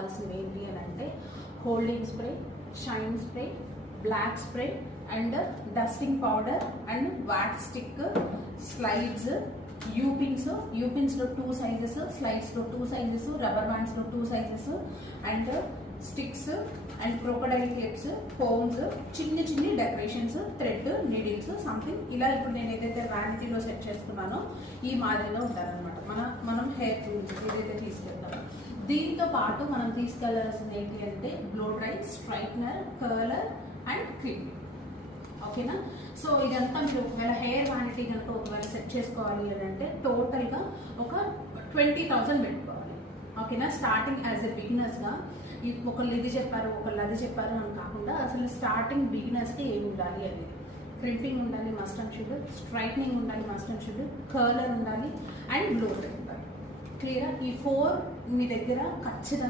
కావాల్సినవి ఏంటి అని అంటే holding spray, shine spray, black spray and dusting powder and what stick, slides, U pins లో 2 సైజెస్, స్లైడ్స్ లో 2 సైజెస్, రబ్బర్ బ్యాండ్స్ లో 2 sizes and sticks and crocodile clips, firms, చిన్ని decorations, thread, needles, something ఇలా ఇప్పుడు నేను ఏదైతే వ్యానిటీలో సెట్ చేసుకున్నానో ఈ మాదిరిగా ఉంటారనమాట. మనం హెయిర్ టూల్స్ ఏదైతే తీసుకెళ్తామో దీంతో పాటు మనం తీసుకెళ్లాల్సింది ఏంటి అంటే blow dry, straightener, curler and cream. ఓకేనా? సో ఇదంతా మీరు ఒకవేళ హెయిర్ వ్యానిటీ కనుక ఒకవేళ సెట్ చేసుకోవాలి అని అంటే టోటల్గా ఒక 20,000 పెట్టుకోవాలి. ఓకేనా? స్టార్టింగ్ యాజ్ ఎ బిగినర్స్గా ఒకళ్ళు ఇది చెప్పారు ఒకళ్ళు అది చెప్పారు అని కాకుండా అసలు స్టార్టింగ్ బిగినర్స్కి ఏమి ఉండాలి అనేది క్రింపింగ్ ఉండాలి మస్ట్ అండ్ షుడ్, స్ట్రైట్నింగ్ ఉండాలి మస్ట్ అండ్ షుడ్, కర్లర్ ఉండాలి అండ్ బ్లో డ్రై ఉండాలి. క్లియరా? ఈ 4 మీ దగ్గర ఖచ్చితంగా